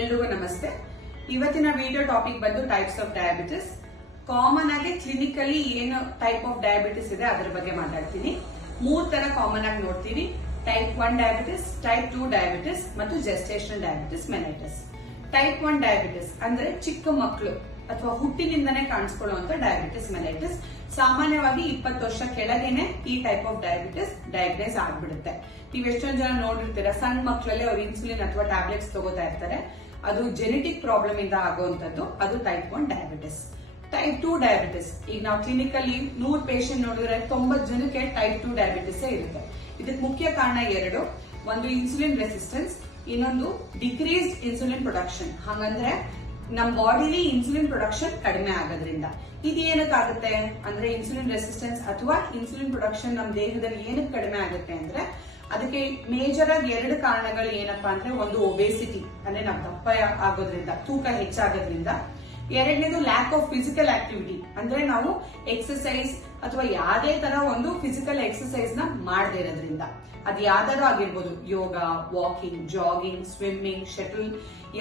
ಎಲ್ರಿಗೂ ನಮಸ್ತೆ. ಇವತ್ತಿನ ವಿಡಿಯೋ ಟಾಪಿಕ್ ಬಂದು ಟೈಪ್ಸ್ ಆಫ್ ಡಯಾಬಿಟಿಸ್. ಕಾಮನ್ ಆಗಿ ಕ್ಲಿನಿಕಲಿ ಏನು ಟೈಪ್ ಆಫ್ ಡಯಾಬಿಟಿಸ್ ಇದೆ ಅದರ ಬಗ್ಗೆ ಮಾತಾಡ್ತೀನಿ. 3 ತರ ಕಾಮನ್ ಆಗಿ ನೋಡ್ತೀವಿ: ಟೈಪ್ 1 ಡಯಾಬಿಟಿಸ್, ಟೈಪ್ 2 ಡಯಾಬಿಟಿಸ್ ಮತ್ತು gestational diabetes mellitus. Type 1 diabetes ಅಂದ್ರೆ ಚಿಕ್ಕ ಮಕ್ಕಳು ಅಥವಾ ಹುಟ್ಟಿನಿಂದನೇ ಕಾಣಿಸ್ಕೊಳ್ಳುವಂತ ಡಯಾಬಿಟಿಸ್ ಮೆಲೈಟಿಸ್. ಸಾಮಾನ್ಯವಾಗಿ 20 ವರ್ಷ ಕೆಳಗೇನೆ ಈ ಟೈಪ್ ಆಫ್ ಡಯಾಬಿಟಿಸ್ ಡಯಾಗ್ನೈಸ್ ಆಗ್ಬಿಡುತ್ತೆ. ನೀವು ಎಷ್ಟೊಂದು ಜನ ನೋಡಿರ್ತೀರಾ, ಸಣ್ಣ ಮಕ್ಕಳಲ್ಲಿ ಅವ್ರು ಇನ್ಸುಲಿನ್ ಅಥವಾ ಟ್ಯಾಬ್ಲೆಟ್ಸ್ ತಗೋತಾ ಇರ್ತಾರೆ. ಅದು ಜೆನೆಟಿಕ್ ಪ್ರಾಬ್ಲಮ್ ಇಂದ ಆಗುವಂತದ್ದು, ಅದು ಟೈಪ್ 1 ಡಯಾಬಿಟಿಸ್. ಟೈಪ್ 2 ಡಯಾಬಿಟಿಸ್, ಈಗ ನಾವು ಕ್ಲಿನಿಕಲ್ಲಿ 100 ಪೇಷಂಟ್ ನೋಡಿದ್ರೆ 90 ಜನಕ್ಕೆ ಟೈಪ್ 2 ಡಯಾಬಿಟಿಸ್ ಇರುತ್ತೆ. ಇದಕ್ಕೆ ಮುಖ್ಯ ಕಾರಣ 2. ಒಂದು ಇನ್ಸುಲಿನ್ ರೆಸಿಸ್ಟೆನ್ಸ್, ಇನ್ನೊಂದು ಡಿಕ್ರೀಸ್ಡ್ ಇನ್ಸುಲಿನ್ ಪ್ರೊಡಕ್ಷನ್. ಹಾಗಂದ್ರೆ ನಮ್ಮ ಬಾಡಿಲಿ ಇನ್ಸುಲಿನ್ ಪ್ರೊಡಕ್ಷನ್ ಕಡಿಮೆ ಆಗೋದ್ರಿಂದ. ಇದು ಏನಕ್ಕಾಗುತ್ತೆ ಅಂದ್ರೆ, ಇನ್ಸುಲಿನ್ ರೆಸಿಸ್ಟೆನ್ಸ್ ಅಥವಾ ಇನ್ಸುಲಿನ್ ಪ್ರೊಡಕ್ಷನ್ ನಮ್ಮ ದೇಹದಲ್ಲಿ ಏನಕ್ಕೆ ಕಡಿಮೆ ಆಗುತ್ತೆ ಅಂದ್ರೆ, ಅದಕ್ಕೆ ಮೇಜರ್ ಆಗಿ 2 ಕಾರಣಗಳು ಏನಪ್ಪಾ ಅಂದ್ರೆ, ಒಂದು ಒಬೇಸಿಟಿ ಅಂದ್ರೆ ನಾವು ದಪ್ಪ ಆಗೋದ್ರಿಂದ, ತೂಕ ಹೆಚ್ಚಾಗೋದ್ರಿಂದ. 2ನೇದು ಲ್ಯಾಕ್ ಆಫ್ ಫಿಸಿಕಲ್ ಆಕ್ಟಿವಿಟಿ, ಅಂದ್ರೆ ನಾವು ಎಕ್ಸರ್ಸೈಸ್ ಅಥವಾ ಯಾವ್ದೇ ತರ ಒಂದು ಫಿಸಿಕಲ್ ಎಕ್ಸರ್ಸೈಸ್ ನ ಮಾಡದೇ ಇರೋದ್ರಿಂದ. ಅದು ಯಾವ್ದಾದ್ರು ಆಗಿರ್ಬೋದು, ಯೋಗ, ವಾಕಿಂಗ್, ಜಾಗಿಂಗ್, ಸ್ವಿಮ್ಮಿಂಗ್, ಶಟಲ್,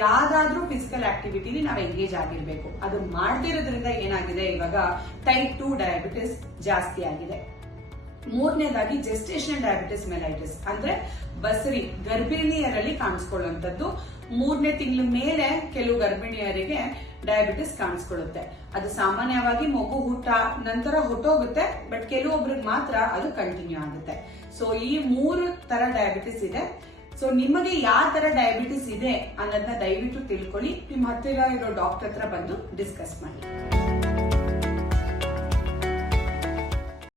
ಯಾವ್ದಾದ್ರೂ ಫಿಸಿಕಲ್ ಆಕ್ಟಿವಿಟಿಲಿ ನಾವು ಎಂಗೇಜ್ ಆಗಿರ್ಬೇಕು. ಅದು ಮಾಡದೇ ಇರೋದ್ರಿಂದ ಏನಾಗಿದೆ, ಇವಾಗ ಟೈಪ್ 2 ಡಯಾಬಿಟಿಸ್ ಜಾಸ್ತಿ ಆಗಿದೆ. 3ನೇದಾಗಿ ಜೆಸ್ಟೇಷನಲ್ ಡಯಾಬಿಟಿಸ್ ಮೆಲೈಟಿಸ್ ಅಂದ್ರೆ ಬಸರಿ, ಗರ್ಭಿಣಿಯರಲ್ಲಿ ಕಾಣಿಸ್ಕೊಳ್ಳುವಂತದ್ದು. 3ನೇ ತಿಂಗಳ ಮೇಲೆ ಕೆಲವು ಗರ್ಭಿಣಿಯರಿಗೆ ಡಯಾಬಿಟಿಸ್ ಕಾಣಿಸ್ಕೊಳ್ಳುತ್ತೆ. ಅದು ಸಾಮಾನ್ಯವಾಗಿ ಮಗು ಹುಟ್ಟ ನಂತರ ಹೊಟ್ಟೋಗುತ್ತೆ, ಬಟ್ ಕೆಲವೊಬ್ರಿಗೆ ಮಾತ್ರ ಅದು ಕಂಟಿನ್ಯೂ ಆಗುತ್ತೆ. ಸೊ ಈ 3 ತರ ಡಯಾಬಿಟಿಸ್ ಇದೆ. ಸೊ ನಿಮಗೆ ಯಾವ ತರ ಡಯಾಬಿಟಿಸ್ ಇದೆ ಅನ್ನೋದನ್ನ ದಯವಿಟ್ಟು ತಿಳ್ಕೊಳ್ಳಿ. ನಿಮ್ಮ ಹತ್ತಿರ ಇರೋ ಡಾಕ್ಟರ್ ಹತ್ರ ಬಂದು ಡಿಸ್ಕಸ್ ಮಾಡಿ.